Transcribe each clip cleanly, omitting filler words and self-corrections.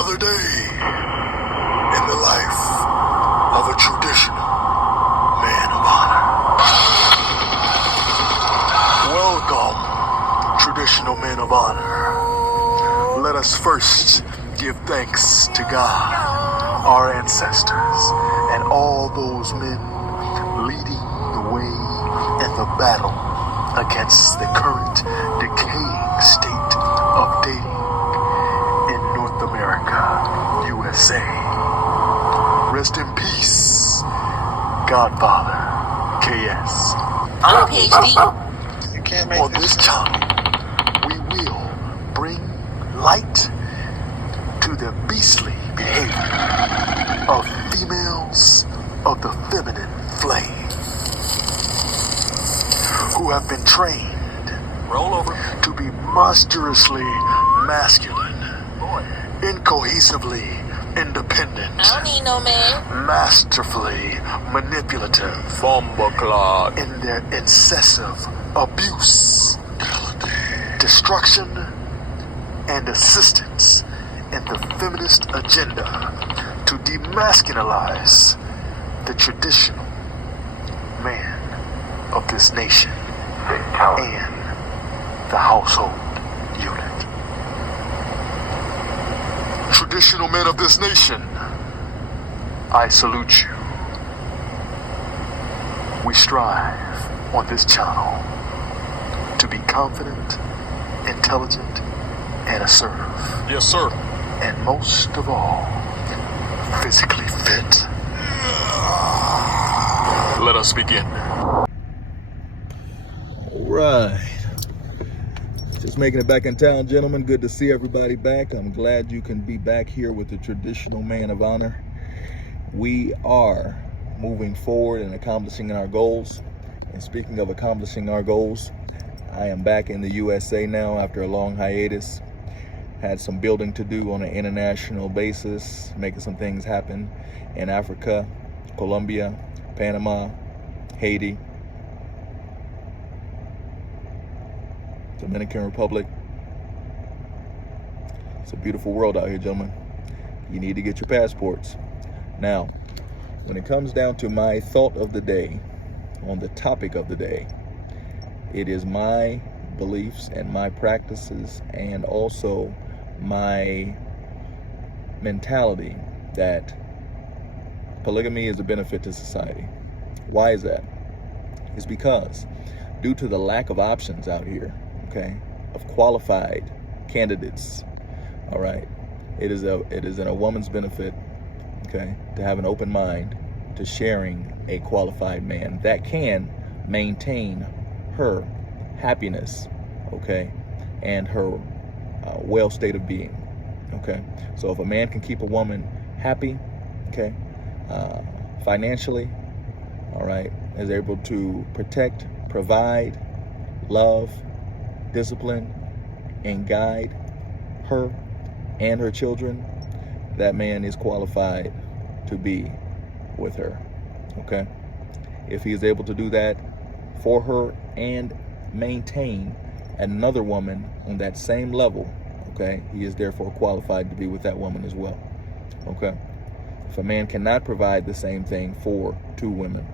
Another day in the life of a traditional man of honor. Welcome, traditional men of honor. Let us first give thanks to God, our ancestors, and all those men leading the way in the battle against the current decaying state of dating in North America, USA. Rest in peace, Godfather KS. I'm a PhD. You can't make On this channel, we will bring light to the beastly behavior of females of the feminine flame who have been trained to be monstrously masculine, incohesively independent, I don't need no man. masterfully manipulative Bombaclad. in their incessive abuse, destruction, and assistance in the feminist agenda to demasculinize the traditional man of this nation and the household unit. Traditional men of this nation, I salute you. We strive on this channel to be confident, intelligent, and assertive. Yes, sir. And most of all, physically fit. Let us begin. All right. Just making it back in town, gentlemen. Good to see everybody back. I'm glad you can be back here with the traditional man of honor. We are moving forward and accomplishing our goals. And speaking of accomplishing our goals, I am back in the USA now after a long hiatus. Had some building to do on an international basis, making some things happen in Africa, Colombia, Panama, Haiti, Dominican Republic. It's a beautiful world out here, gentlemen. You need to get your passports. Now, when it comes down to my thought of the day, on the topic of the day, it is my beliefs and my practices and also my mentality that polygamy is a benefit to society. Why is that? It's because due to the lack of options out here, okay, of qualified candidates, all right, it is in a woman's benefit, okay, to have an open mind to sharing a qualified man that can maintain her happiness, okay, and her well state of being, okay. So if a man can keep a woman happy, okay, financially, all right, is able to protect, provide, love, discipline, and guide her and her children, that man is qualified to be with her, okay. If he is able to do that for her and maintain another woman on that same level, okay, he is therefore qualified to be with that woman as well, okay. If a man cannot provide the same thing for two women,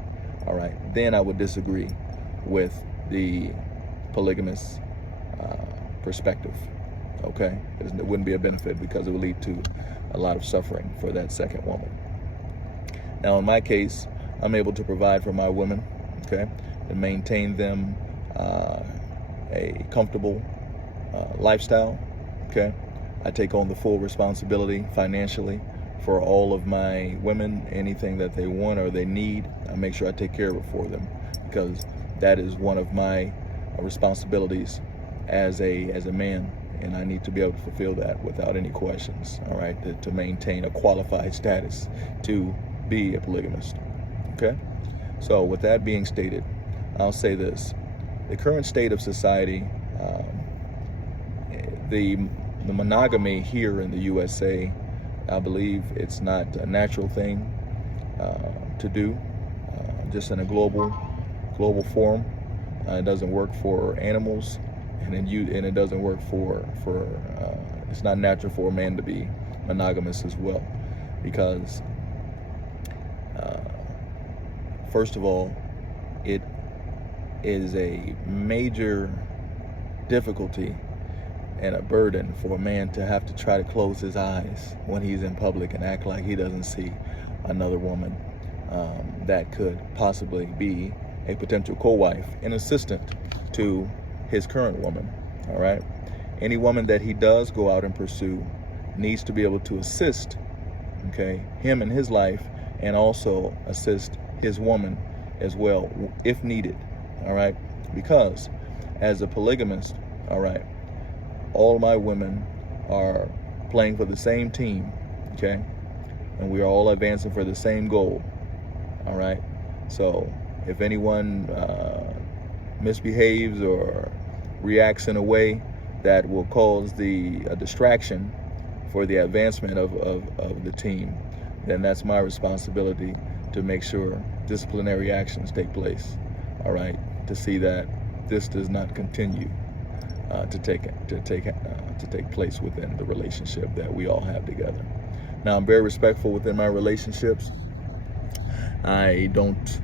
all right, then I would disagree with the polygamous perspective, okay. It wouldn't be a benefit because it would lead to a lot of suffering for that second woman. Now, in my case, I'm able to provide for my women, okay, and maintain them a comfortable lifestyle, okay. I take on the full responsibility financially for all of my women. Anything that they want or they need, I make sure I take care of it for them, because that is one of my responsibilities as a man, and I need to be able to fulfill that without any questions, all right, to maintain a qualified status to be a polygamist, okay. So with that being stated, I'll say this: the current state of society, the monogamy here in the USA, I believe it's not a natural thing to do, just in a global form. It doesn't work for animals, and it doesn't work for it's not natural for a man to be monogamous as well, because first of all, it is a major difficulty and a burden for a man to have to try to close his eyes when he's in public and act like he doesn't see another woman that could possibly be a potential co-wife and assistant to his current woman. All right, any woman that he does go out and pursue needs to be able to assist, okay, him in his life, and also assist his woman as well if needed. All right, because as a polygamist, all right, all my women are playing for the same team, okay, and we are all advancing for the same goal. All right, so if anyone misbehaves or reacts in a way that will cause a distraction for the advancement of the team, then that's my responsibility to make sure disciplinary actions take place. All right, to see that this does not continue to take place within the relationship that we all have together. Now, I'm very respectful within my relationships. I don't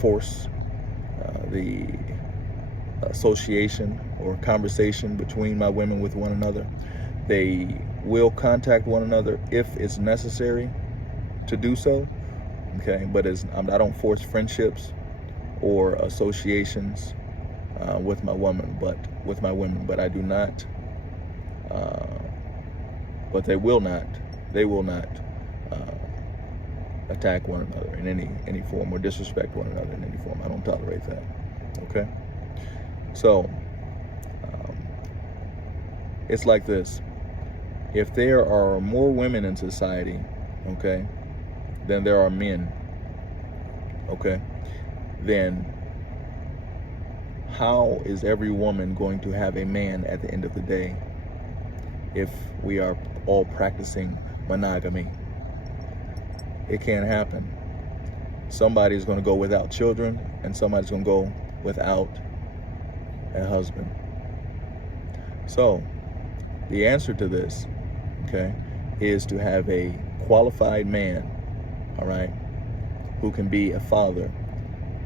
force the association or conversation between my women with one another. They will contact one another if it's necessary to do so, okay, but I don't force friendships or associations with my women, but I do not, but they will not attack one another in any form or disrespect one another in any form. I don't tolerate that. Okay, so it's like this: if there are more women in society, okay, than there are men, okay, then how is every woman going to have a man at the end of the day if we are all practicing monogamy? It can't happen. Somebody's going to go without children, and somebody's going to go without a husband. So the answer to this, okay, is to have a qualified man, all right, who can be a father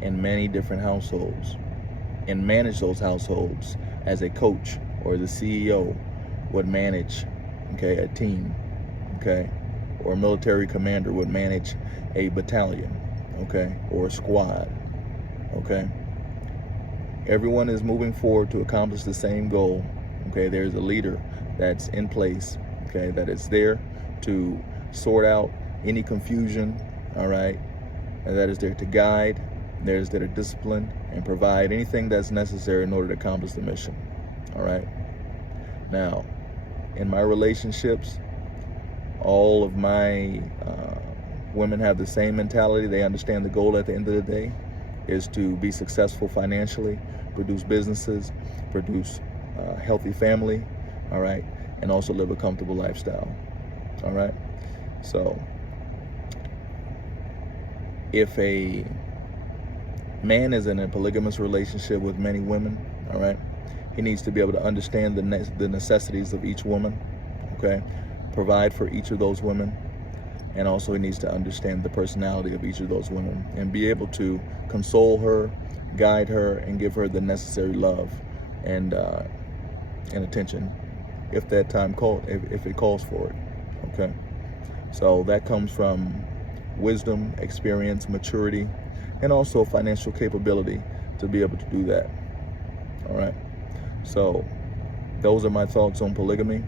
in many different households and manage those households as a coach or the CEO would manage, okay, a team, okay, or a military commander would manage a battalion, okay, or a squad, okay. Everyone is moving forward to accomplish the same goal, okay. There's a leader that's in place, okay, that is there to sort out any confusion, all right, and that is there to guide, there's there to discipline and provide anything that's necessary in order to accomplish the mission, all right. Now, in my relationships, all of my women have the same mentality. They understand the goal at the end of the day is to be successful financially, produce businesses, produce a healthy family, all right, and also live a comfortable lifestyle, all right. So if a man is in a polygamous relationship with many women, all right, he needs to be able to understand the necessities of each woman, okay, provide for each of those women, and also he needs to understand the personality of each of those women and be able to console her, guide her, and give her the necessary love and attention if that time if it calls for it, okay. So that comes from wisdom, experience, maturity, and also financial capability to be able to do that, all right. So those are my thoughts on polygamy.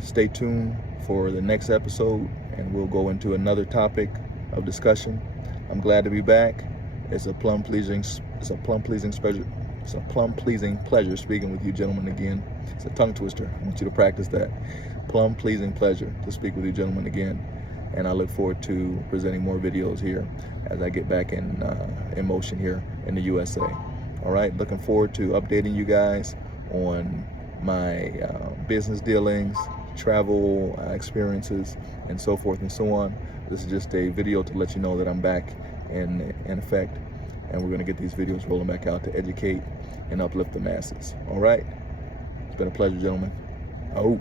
Stay tuned for the next episode, and we'll go into another topic of discussion. I'm glad to be back. It's a plum pleasing pleasure speaking with you gentlemen again. It's a tongue twister. I want you to practice that. Plum pleasing pleasure to speak with you gentlemen again. And I look forward to presenting more videos here as I get back in motion here in the USA. All right, looking forward to updating you guys on my business dealings, travel experiences, and so forth and so on. This is just a video to let you know that I'm back in effect, and we're going to get these videos rolling back out to educate and uplift the masses. All right, it's been a pleasure, gentlemen. Oh.